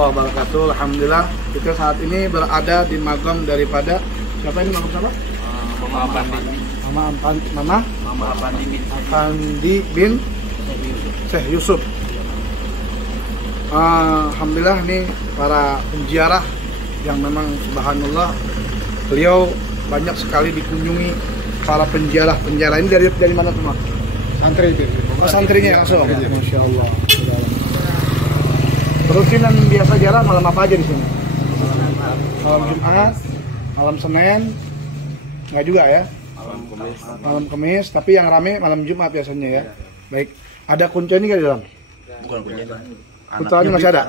warahmatullahi wabarakatuh. Alhamdulillah kita saat ini berada di magam daripada siapa ini, magam siapa? Mama Apandi bin Syekh Yusuf. Alhamdulillah ini para penziarah yang memang subhanallah beliau banyak sekali dikunjungi para penziarah ini dari mana semua? Santri itu. Santrinya langsung. Masya Allah. Perusinan biasa ziarah malam apa aja di sini? Malam Jumat, malam Senin, nggak juga ya? Malam Kamis, tapi yang rame malam Jumat biasanya ya. Baik, ada kunci ini nggak di dalam? Bukan kunci. Putranya masih ada?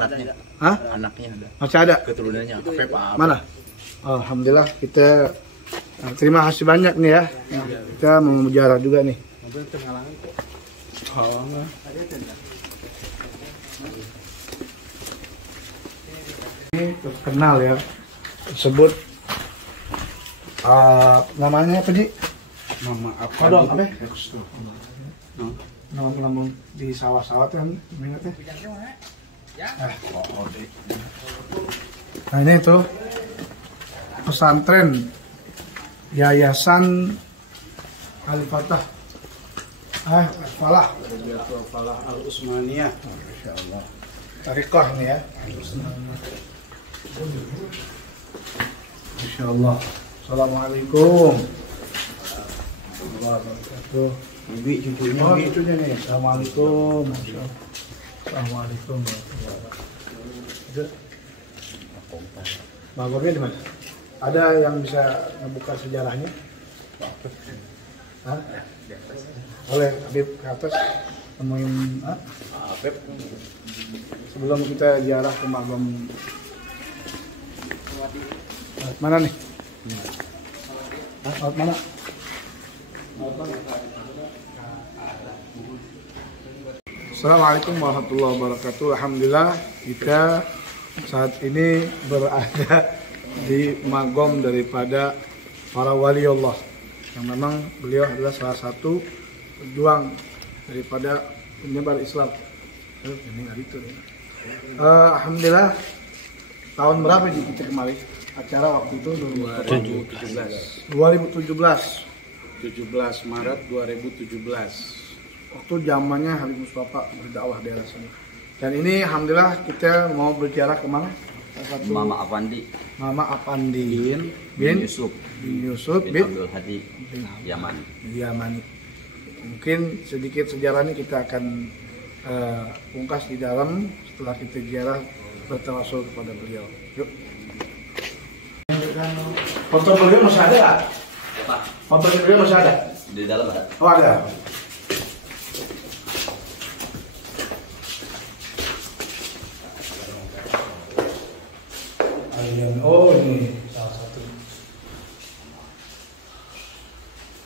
Hah? Anaknya ada. Masih ada? Keturunannya. Mana? Alhamdulillah kita terima kasih banyak nih ya. Kita mau ziarah juga nih. Ini terkenal ya, sebut namanya apa sih? Mama apa? Apa? Nama lambung di sawah-sawah tuh ingatnya. Nah ini tuh pesantren Yayasan Al-Fatah Al-Falah Al-Usmaniyah. Masya Allah. Tariqah nih ya. Masya Allah. Assalamualaikum. Wabarakatuh. Bibi cucunya. Oh cucunya nih. Assalamualaikum. Assalamualaikum. Magomnya di mana? Ada yang bisa membuka sejarahnya? Hah? Oleh Habib ke atas temuin Habib sebelum kita ziarah ke magam mana nih? Mana? Assalamualaikum warahmatullahi wabarakatuh. Alhamdulillah kita saat ini berada di magam daripada para wali Allah yang memang beliau adalah salah satu pejuang daripada penyebar Islam. Alhamdulillah tahun berapa kita kemarin acara waktu itu? 2017 Maret 2017 waktu zamannya Habib Mustafa berdakwah di daerah sini. Dan ini alhamdulillah kita mau berziarah kemana? Mama Apandi bin Yusuf bin Abdul Hadi Yamani. Mungkin sedikit sejarahnya kita akan ungkas di dalam setelah kita ziarah bertawasul kepada beliau. Yuk. Foto beliau masih ada nggak? Foto beliau masih ada? Di dalam ada. Oh ada. Oh ini salah satu.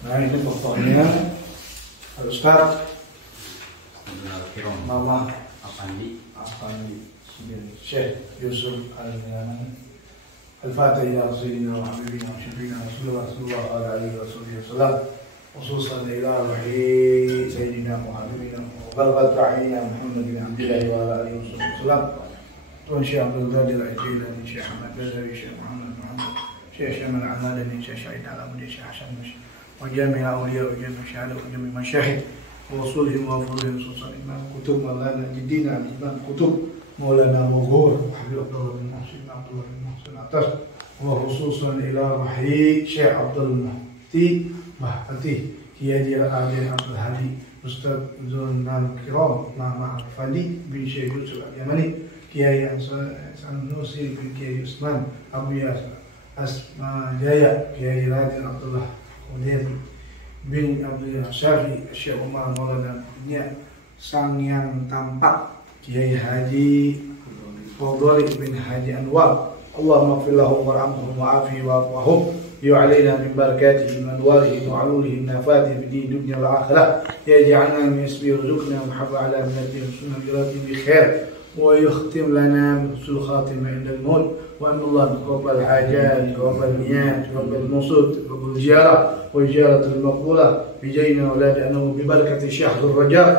Nah ini fotonya Ustaz Mama Apandi bin Syekh Yusuf Al-Yamani. Al-Fatihah ila Sayyidina wa Habibina wa Syafiina Rasulullah alaihi wasallam. خصوصا إلى روح سيدنا وحبيبنا وبلغت رعينا محمد بن عبد الله وعلى آله وصحبه وسلم. وشيخ عبد القادر الجيلاني، شيخ أحمد بدوي، شيخ محمد شيخ شمال العمالني، شيخ سعيد العمودي، شيخ حسن وجميع أولياء وجميع الشهداء وجميع المشاهد ووصولهم وفروضهم خصوصا إمام كتب مولانا جدينا الإمام كتب مولانا مغور وحبيب عبد الله بن محسن عبد الله بن محسن عطاس وخصوصا إلى رحيل شيخ عبد المهدي Kiai Raden Abdul Hadi Ustaz Zulnal Kiram Mama Fandi bin Syekh Yusuf Al-Yamani Kiai Sanusi bin Kiai Usman Abu Yasir Asma Jaya Kiai Raden Abdullah Udayati bin Abdul Syafi Syekh Umar Maulana Nya Sang Yang Tampak Kiai Haji Fadli bin Haji Anwar Allahumma ighfir lahum warhamhum wa'afi wa'afwahum علينا من بركاته من أنواره وعلوله النافات في دين الدنيا والآخرة يجعلنا من اسمه ويرزقنا محبة على منته وسنة جراته بخير ويختم لنا بحسن خاتمة عند الموت وأن الله تقبل الحاجات تقبل النيات تقبل النصوص تقبل الزيارة والزيارة المقبولة بجينا أولاد أنه ببركة الشيخ الرجاء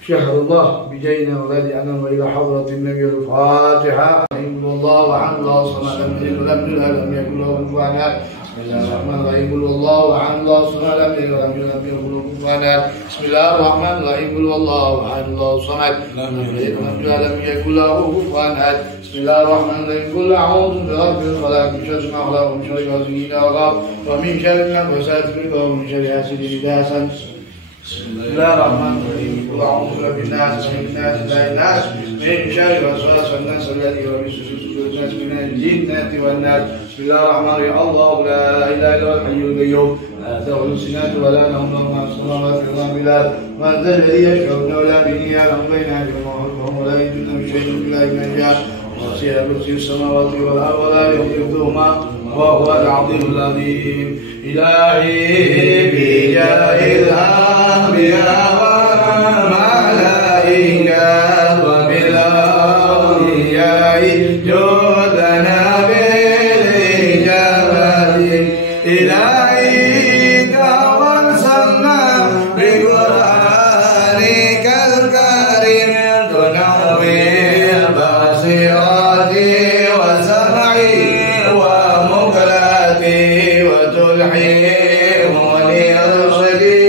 Syahrullah bijayna waladi anam wa ila hadratin nabi al-Fatiha. Alhamdulillah wa hamdulillah sallallahu alaihi wa sallam lam yakul lahu kufuwan ahad. Bismillahirrahmanirrahim. Wallahu wa hamdulillah sallallahu alaihi wa sallam lam yakul lahu kufuwan ahad. Bismillahirrahmanirrahim. Wallahu wa hamdulillah sallallahu alaihi wa sallam lam yakul lahu kufuwan ahad. Bismillahirrahmanirrahim. Qul a'udzu birabbil falaq min syarri ma khalaq wa min syarri ghasiqin idha waqab wa min syarri an-nafasati wa min syarri hasidin idha hasad. Bismillahirrahmanirrahim. Qul a'udzu birabbin nas min ilahin nas min syarri waswasil nas alladzi yuwaswisu fi sudurin nas minal jinnati wan nas. Bismillahirrahmanirrahim. Allahu la ilaha illa huwal hayyul qayyum la ta'khudhuhu sinatun wa la nawm lahu ma fis samawati wa ma fil ardh man dhal ladzi yashfa'u illa bi'iذnihi ya'lamu bayna aydihim wa khalfahum wa la yahituna bi shay'in min ilmihi illa bihi وسع كرسيه السماوات والارض ولا يؤوده وهو العظيم العظيم. إلهي بجاه الأنبياء والملائكة وبالأولياء جودنا بالإجابة. إلهي توسلنا بقرآنك الكريم تنور بصيرتي وسمعي ومقلتي وتلحمني رشدي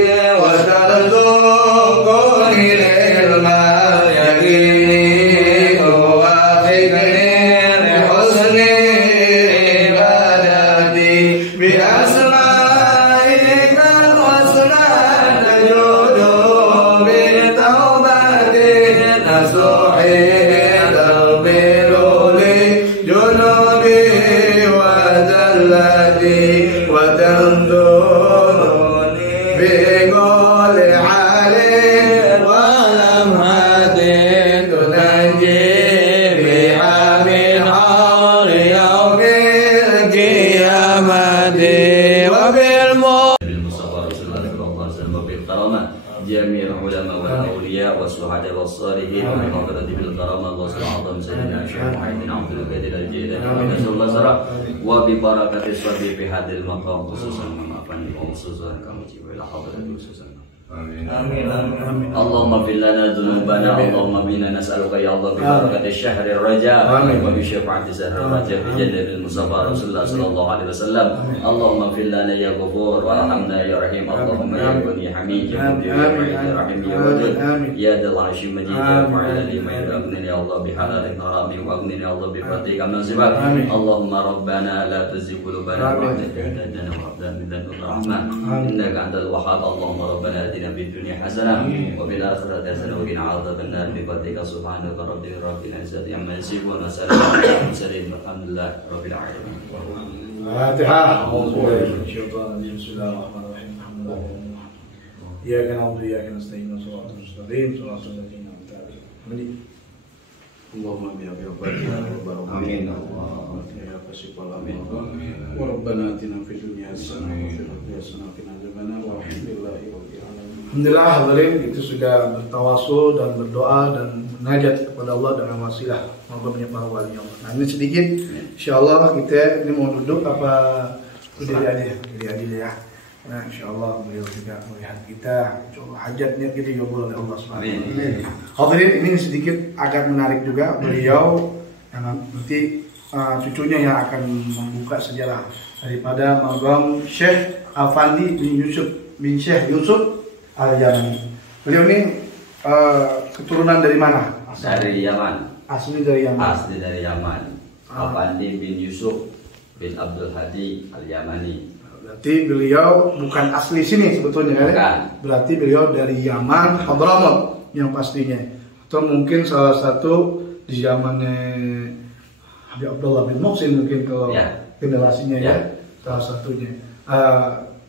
وترزقني العلم يقيني ووافقني لحسن عبادتي بأسمائك الحسنى تجود بتوبتي نصوحي تغفر لي جنوبي وزلتي وتنظرني بقول علي ولمحة تنجي بها من حول يوم القيامة وبالموت. بالمصطفى رسول الله صلى الله عليه وسلم وبالكرامة جميع العلماء والأولياء والشهداء والصالحين وبالمغفرة بالكرامة الله أعظم سيدنا الشيخ محمد بن عبد القادر الجيلاني ونسأل الله سرا وببركة الصبي في هذا المقام خصوصا ومعفني وخصوصا كما جئوا إلى حضرة خصوصا. آمين آمين آمين. اللهم اغفر لنا ذنوبنا اللهم بنا نسألك يا الله ببركة الشهر الرجاء وبشفاعة شهر الرجاء بجنة المصطفى رسول الله صلى الله عليه وسلم. اللهم اغفر لنا يا غفور وارحمنا يا رحيم. اللهم يا غني حميد يا مبدع يا معيد يا رحيم يا ودود يا ذا العرش المجيد يا فاعل لما يريد. اغنني يا الله بحلال حرام واغنني يا الله بفضلك من سواك. اللهم ربنا لا تزغ قلوبنا بعد إذ هديتنا وهب لنا من لدنك رحمة إنك أنت الوهاب. اللهم ربنا آتنا في الدنيا حسنة وفي الآخرة حسنة وقنا عذاب النار بفضلك. سبحانك رب العزة عما يصفون وسلام على المرسلين والحمد لله رب العالمين. الفاتحة. أعوذ بالله من الشيطان الرجيم. بسم الله الرحمن الرحيم. الحمد لله رب العالمين. إياك نعبد وإياك نستعين صراط المستقيم صراط الذين أنعمت عليهم. اللهم بأبيضنا آمين. يا كاشف الأمين. وربنا آتنا في الدنيا حسنة وفي الآخرة حسنة وقنا عذاب النار والحمد لله رب العالمين. Alhamdulillah hadirin, itu sudah bertawasul dan berdoa dan munajat kepada Allah dengan wasilah menggabungnya para wali Allah. Nah ini sedikit, insyaallah kita ini mau duduk apa udah adil ya. Nah insyaallah beliau juga melihat kita, insyaallah hajatnya kita dikabul oleh Allah Subhanahu wa taala. Hadirin ini sedikit agak menarik juga, beliau yang nanti cucunya yang akan membuka sejarah daripada Magam Syekh Afandi bin Syekh Yusuf Al-Yamani. Beliau ini keturunan dari mana? Dari Yaman. Asli dari Yaman. Asli dari Yaman. Afandi bin Yusuf bin Abdul Hadi Al-Yamani. Berarti beliau bukan asli sini sebetulnya kan? Bukan. Berarti beliau dari Yaman, Hadramaut yang pastinya. Atau mungkin salah satu di zamannya Habib Abdullah bin Muhsin mungkin kalau generasinya ya. Salah satunya.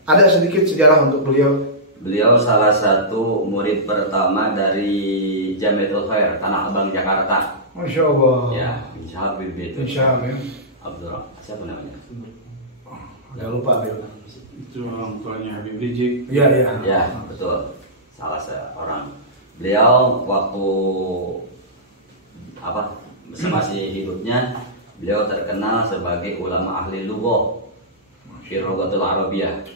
Ada sedikit sejarah untuk beliau. Beliau salah satu murid pertama dari Jamiatul Khair Tanah Abang Jakarta. Masya Allah. Ya, bin Syahab bin Baitul. Syahab ya. Abdurrahman. Siapa namanya? Udah lupa dia. Itu orang tuanya Habib Rizik. Iya iya. Ya, betul. Salah seorang. Beliau waktu masih hidupnya, beliau terkenal sebagai ulama ahli lughah fi Lughatul Arabiyah.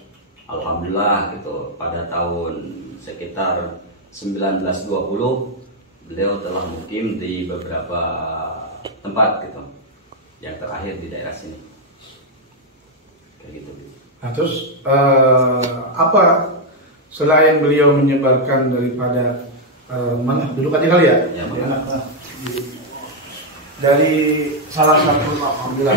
Alhamdulillah gitu pada tahun sekitar 1920 beliau telah mukim di beberapa tempat gitu. Yang terakhir di daerah sini. Kayak gitu. Nah, terus apa selain beliau menyebarkan daripada mana dulu kan kali ya? Ya, dari salah satu alhamdulillah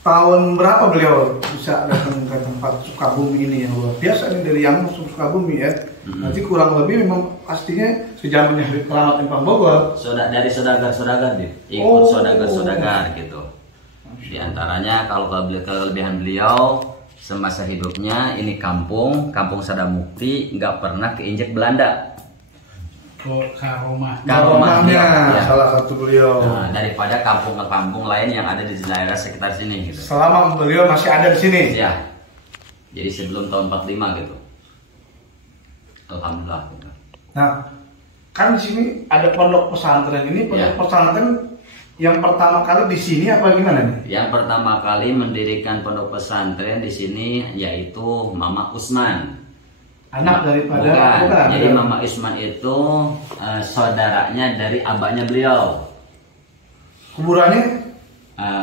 tahun berapa beliau bisa datang ke tempat Sukabumi ini yang luar biasa ini dari yang Sukabumi ya. Nanti kurang lebih memang pastinya sejamannya Habib Keramat Empang Bogor. Dari saudagar-saudagar deh, ikut saudagar-saudagar gitu. Di antaranya kalau kelebihan beliau semasa hidupnya ini kampung Sadamukti nggak pernah keinjek Belanda. Karomahnya ya. Salah satu beliau. Nah, daripada kampung-kampung lain yang ada di daerah sekitar sini gitu. Selama beliau masih ada di sini. Ya. Jadi sebelum tahun 45 gitu. Alhamdulillah. Gitu. Nah, kan di sini ada pondok pesantren ini. Pondok pesantren yang pertama kali di sini apa gimana nih? Yang pertama kali mendirikan pondok pesantren di sini yaitu Mama Usman. Anak daripada bukan. Jadi Mama Usman itu saudaranya dari abahnya beliau. Kuburannya?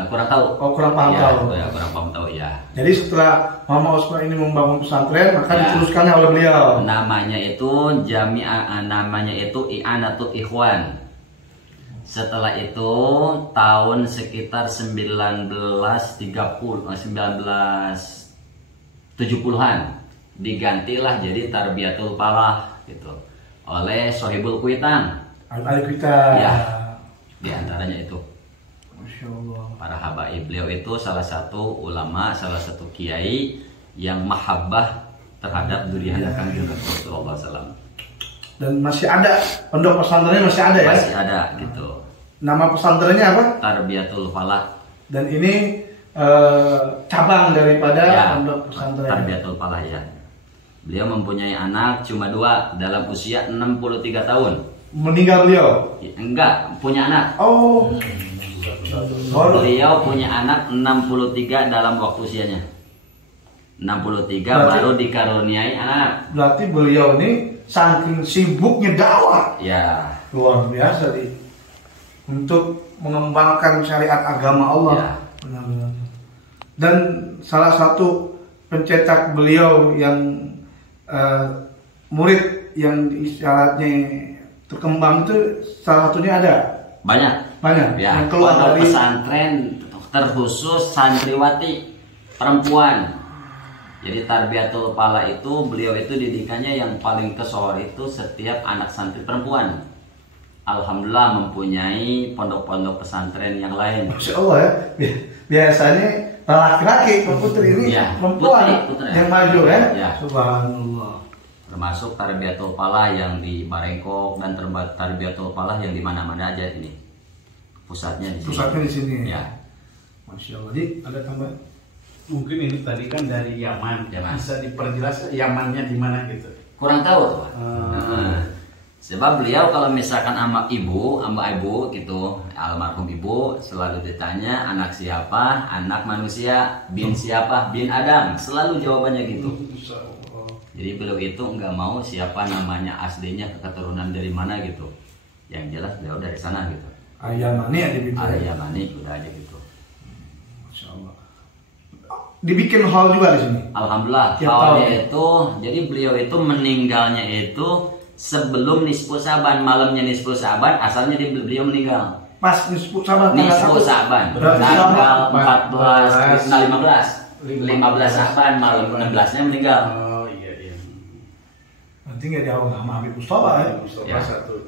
Kurang tahu. Oh, kurang paham tahu. Ya, kurang paham tahu ya. Jadi setelah Mama Usman ini membangun pesantren, maka diteruskannya oleh beliau. Namanya itu namanya itu I'anatul Ikhwan. Setelah itu tahun sekitar 1970-an digantilah jadi Tarbiyatul Falah gitu oleh Sohibul Kuitang. Al-Kuitang. Ya. Di antaranya itu. Masya Allah. Para habaib beliau itu salah satu ulama, salah satu kiai yang mahabbah terhadap durian kanjeng Rasulullah SAW. Dan masih ada pondok pesantrennya masih ada ya? Masih ada gitu. Nama pesantrennya apa? Tarbiyatul Falah. Dan ini cabang daripada pondok pesantren. Tarbiyatul Falah ya. Beliau mempunyai anak cuma 2 dalam usia 63 tahun. Meninggal beliau? Enggak, punya anak. Oh. Beliau punya anak 63 dalam waktu usianya. 63 baru dikaruniai anak. Berarti beliau ini saking sibuknya dakwah. Ya. Luar biasa nih. Untuk mengembangkan syariat agama Allah. Ya. Benar-benar. Dan salah satu pencetak beliau yang murid yang isyaratnya terkembang itu salah satunya ada. Banyak. Ya. Yang keluar Pondok dari pesantren terkhusus santriwati perempuan. Jadi Tarbiyatul Falah itu beliau itu didikannya yang paling kesor itu setiap anak santri perempuan. Alhamdulillah mempunyai pondok-pondok pesantren yang lain. Masya Allah ya. Biasanya laki-laki, putri ini perempuan putri, yang maju ya. Subhanallah. Termasuk Tarbiyatul Falah yang di Barengkok dan Tarbiyatul Falah yang di mana-mana aja ini. Pusatnya di sini. Pusatnya di sini. Ya. Masya Allah. Jadi ada tambahan? Mungkin ini tadi kan dari Yaman. Bisa diperjelas Yamannya di mana gitu? Kurang tahu tuh. Sebab beliau kalau misalkan sama ibu gitu, almarhum ibu selalu ditanya anak siapa, anak manusia, bin siapa, bin Adam, selalu jawabannya gitu. Jadi beliau itu nggak mau siapa namanya aslinya, keturunan dari mana gitu. Yang jelas beliau dari sana gitu. Yamani aja gitu. Yamani udah aja gitu. Masya Allah. Dibikin hall juga di sini. Alhamdulillah. Hallnya itu, jadi beliau itu meninggalnya itu sebelum Nisfu Saban, malamnya Nisfu Saban, asalnya beliau meninggal. Pas Nisfu Saban. Nisfu Saban, tanggal 14, 15 Saban, malam 16-nya meninggal. Oh iya. Nanti nggak jauh sama Habib Mustafa ya.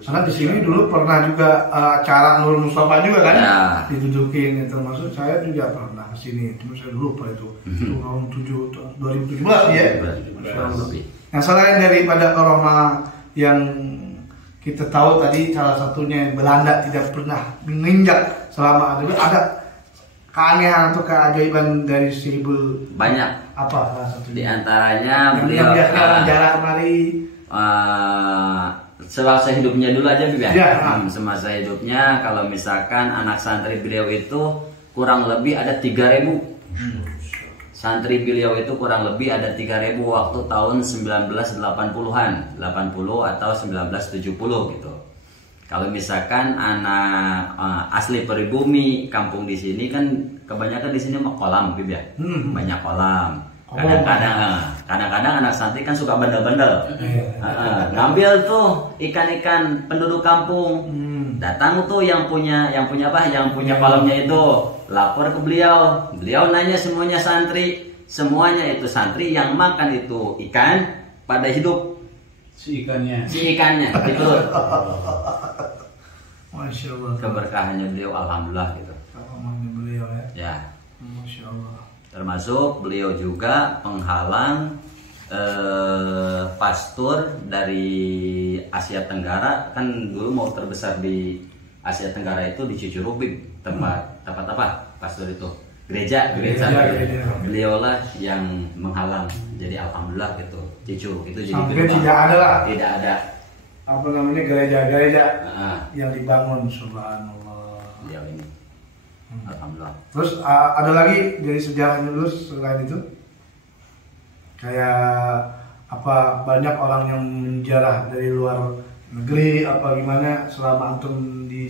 Karena di sini dulu pernah juga acara Nur Mustafa juga kan, didudukin. Termasuk saya juga pernah ke sini, cuma saya lupa itu tahun 2017 ya. Nah selain daripada karomah yang kita tahu tadi salah satunya Belanda tidak pernah menginjak selama ada keanehan atau keajaiban dari Sohibul banyak. Apa salah satunya? Di antaranya beliau jarak kemari. Semasa hidupnya dulu aja juga. Ya. Semasa hidupnya kalau misalkan anak santri beliau itu kurang lebih ada 3.000 Santri beliau itu kurang lebih ada 3.000 waktu tahun 1980-an, 80 atau 1970 gitu. Kalau misalkan anak asli pribumi kampung di sini kan kebanyakan di sini mah kolam, Bib ya. Banyak kolam. Kadang-kadang anak santri kan suka bandel-bandel. Ngambil tuh ikan-ikan penduduk kampung. Datang tuh yang punya kolamnya itu, lapor ke beliau. Beliau nanya semuanya santri, semuanya itu santri yang makan itu ikan pada hidup. Si ikannya gitu. Masya Allah. Keberkahannya beliau alhamdulillah gitu. Alhamdulillah beliau Ya. Masya Allah. Termasuk beliau juga penghalang pastur dari Asia Tenggara. Kan dulu mau terbesar di Asia Tenggara itu di Cicurubik, tempat apa pastur itu gereja. Beliaulah yang menghalang. Jadi alhamdulillah gitu. Cicurug itu jadi sampai tidak ada lah. Tidak ada Apa namanya gereja-gereja yang dibangun, subhanallah. Beliau ini. Alhamdulillah. Terus ada lagi dari sejarahnya dulu selain itu? Kayak apa banyak orang yang menjarah dari luar negeri apa gimana selama antum di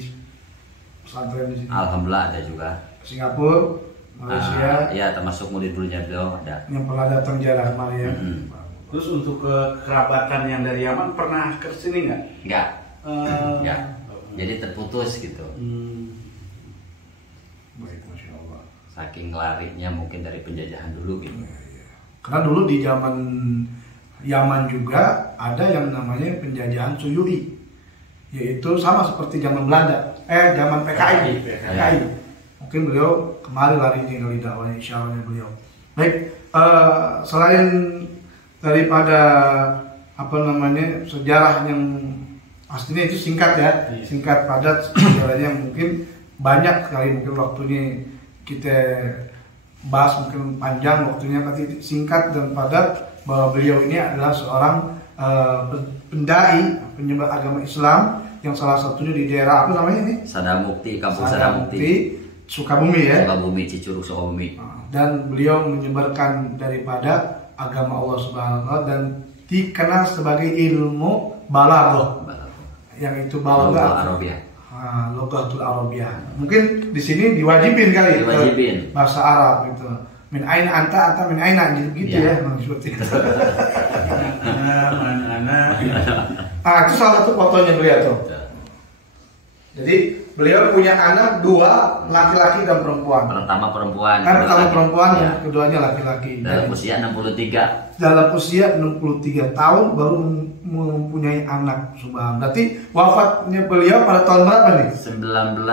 pesantren di sini? Alhamdulillah ada juga. Singapura, Malaysia. Ya termasuk murid-muridnya beliau ada. Yang pernah datang jarah kemarin ya. Terus untuk kekerabatan yang dari Yaman pernah ke sini nggak? Enggak. Enggak. Jadi terputus gitu. Baik, Masya Allah. Saking larinya mungkin dari penjajahan dulu gitu. Karena dulu di zaman Yaman juga ada yang namanya penjajahan Suyui, yaitu sama seperti zaman Belanda, zaman PKI. Mungkin beliau kemarin larinya kali dakwahnya, isyarahnya beliau. Baik, selain daripada apa namanya sejarah yang pastinya itu singkat ya, singkat padat sejarahnya mungkin banyak sekali, mungkin waktunya kita bahas mungkin panjang waktunya, tapi singkat dan padat bahwa beliau ini adalah seorang pendai penyebar agama Islam yang salah satunya di daerah apa namanya ini? Sadamukti, Kampung Sadamukti, Sukabumi ya. Sukabumi, Cicurug Sukabumi. Dan beliau menyebarkan daripada agama Allah Subhanahu wa taala dan dikenal sebagai ilmu balaghah. Yang itu balaghah Arabia. Lughatul Arabiyah. Mungkin di sini diwajibin kali bahasa Arab itu. Min aina anta min aina gitu ya, seperti itu. Itu salah satu fotonya beliau tuh. Jadi beliau punya anak 2, laki-laki dan perempuan. Pertama perempuan. Pertama perempuan dan keduanya laki-laki. Dalam usia 63. Dalam usia 63 tahun baru mempunyai anak, subhanallah. Berarti wafatnya beliau pada tahun berapa nih? 1980.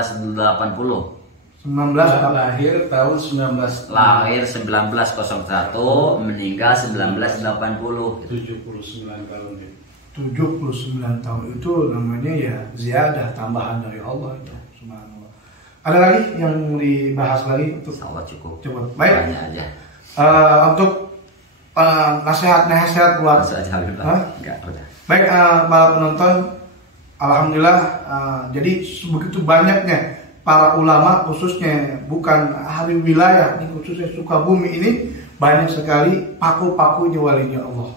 Lahir tahun 1901, meninggal 1980. 79 tahun. 79 tahun itu namanya ya ziyadah, tambahan dari Allah itu, subhanallah. Ada lagi yang dibahas lagi untuk Allah cukup. Coba. Baik. Banyak aja. Untuk nasihat buat baik para penonton, alhamdulillah jadi begitu banyaknya para ulama, khususnya bukan ahli wilayah ini, khususnya Sukabumi ini banyak sekali paku-pakunya walinya Allah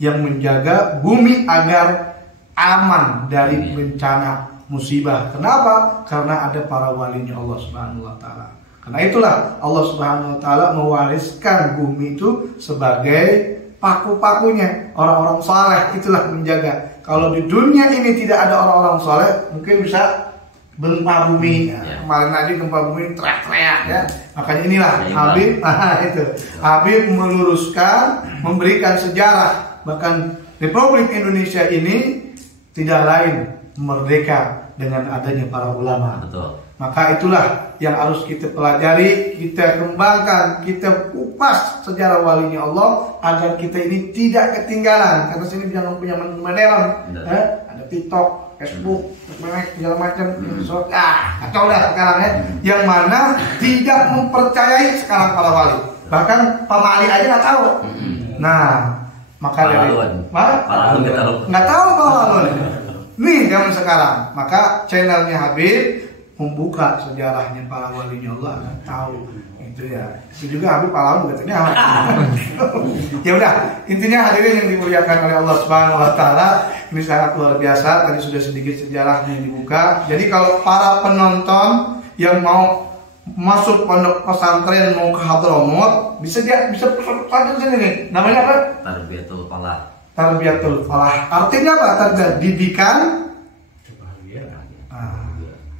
yang menjaga bumi agar aman dari bencana musibah. Kenapa? Karena ada para walinya Allah Subhanahu wa taala. Karena itulah Allah Subhanahu wa taala mewariskan bumi itu sebagai paku-pakunya orang-orang saleh, itulah menjaga. Kalau di dunia ini tidak ada orang-orang saleh, mungkin bisa gempa bumi. Kemarin aja gempa bumi teriak-teriak ya. Makanya inilah Habib meluruskan, memberikan sejarah. Bahkan Republik Indonesia ini tidak lain merdeka dengan adanya para ulama. Betul. Maka itulah yang harus kita pelajari, kita kembangkan, kita kupas sejarah walinya Allah agar kita ini tidak ketinggalan. Karena sini jangan punya modern, ada TikTok, Facebook, segala macam, kacau dah sekarang ya. Yang mana tidak mempercayai sekarang para wali. Bahkan Pak Mali aja nggak tahu. Nah, maka dari nggak tahu kalau nih zaman sekarang. Maka channelnya Habib membuka sejarahnya para walinya Allah akan tahu itu ya. Itu juga Habib Pahlawan katanya amat. Ya udah, intinya hadirin yang dimuliakan oleh Allah Subhanahu wa taala, ini sangat luar biasa. Tadi sudah sedikit sejarahnya yang dibuka. Jadi kalau para penonton yang mau masuk pondok pesantren mau ke Hadramut bisa pesantren sini nih. Namanya apa? Tarbiyatul Falah. Tarbiyatul Falah. Artinya apa? Didikan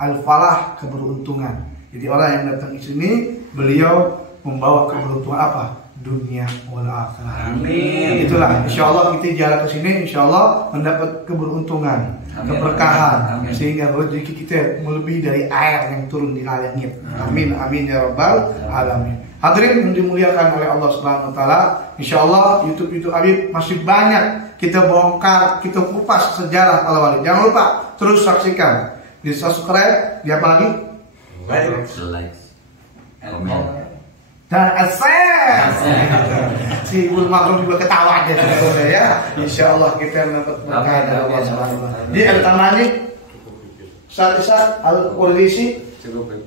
al-falah, keberuntungan. Jadi orang yang datang ke sini, beliau membawa keberuntungan apa? Dunia wal akhirah. Amin. Itulah, insyaallah kita jalan ke sini, insyaallah mendapat keberuntungan, keberkahan, sehingga rezeki kita melebihi dari air yang turun di langit. Amin, amin ya rabbal alamin. Hadirin yang dimuliakan oleh Allah Subhanahu wa taala, insyaallah YouTube Habib masih banyak kita bongkar, kita kupas sejarah para wali. Jangan lupa terus saksikan. Di subscribe, di apa lagi? Like, komen, dan share. Si Ibu Makrum juga ketawa aja ya. Insya Allah kita mendapat berkah dari Allah Subhanahu wa taala. Jadi ada tambahan nih? Saat al-Qurisi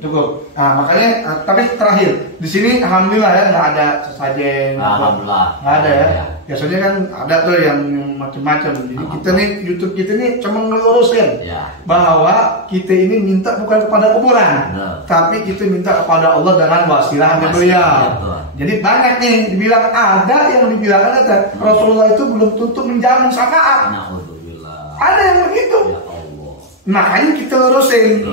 cukup. Nah, makanya tapi terakhir di sini alhamdulillah ya nggak ada sesajen. Alhamdulillah. Nggak ada ya. Biasanya kan ada tuh yang macam-macam. Jadi kita nih YouTube kita nih cuma ngelurusin bahwa kita ini minta bukan kepada kuburan, tapi kita minta kepada Allah dengan wasilahnya beliau. Jadi banyak nih dibilang ada yang dibilang ada Rasulullah itu belum tentu menjamin syafaat. Ada yang begitu. Ya Allah. Makanya kita lurusin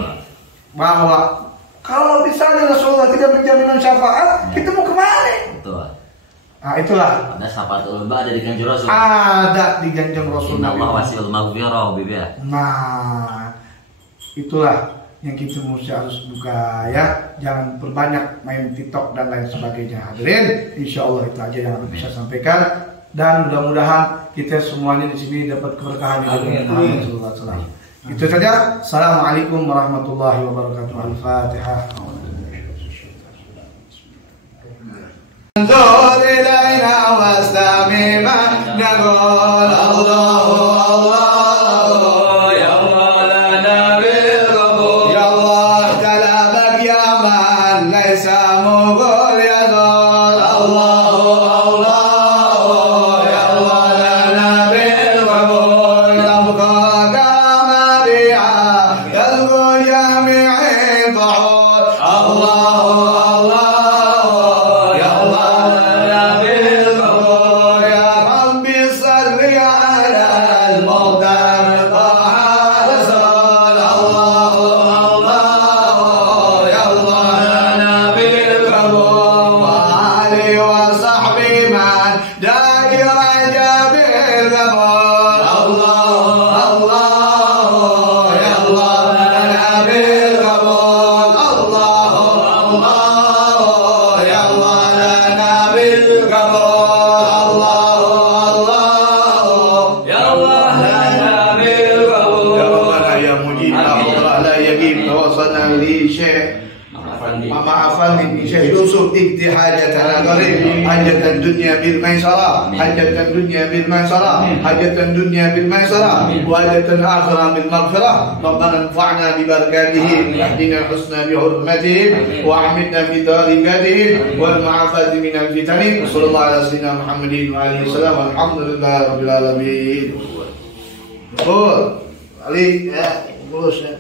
bahwa kalau misalnya Rasulullah tidak menjamin syafaat, kita mau kemana? Betul. Nah itulah. Ada syafaatul ulama ada di Kanjeng Rasul. Ada di Kanjeng Rasul. Inna Allah wasi'ul maghfirah bibi. Nah, itulah yang kita mesti harus buka ya. Jangan perbanyak main TikTok dan lain sebagainya. Hadirin, insyaallah itu aja yang aku bisa sampaikan dan mudah-mudahan kita semuanya di sini dapat keberkahan dari Muhammad sallallahu alaihi wasallam. Itu saja. Assalamualaikum warahmatullahi wabarakatuh. Al-Fatihah. انظر إلينا واستمع ما نقول الله الله يا الله لنا بالقبول يا الله كلامك يا من ليس مقول يا الله الله يا الله لنا بالقبول تبقى كما بها يلقى جميع البحور الله اقضي حاجتنا قريب حاجة الدنيا بالميسرة حاجة الدنيا بالميسرة حاجة الدنيا بالميسرة وحاجة الآخرة بالمغفرة ربنا انفعنا ببركاتهم واهدنا الحسنى بحرمتهم واحمدنا في طريقتهم والمعافاة من الفتن وصلى الله على سيدنا محمد وآله وسلم والحمد لله رب العالمين. Ali, ya, lulus ya,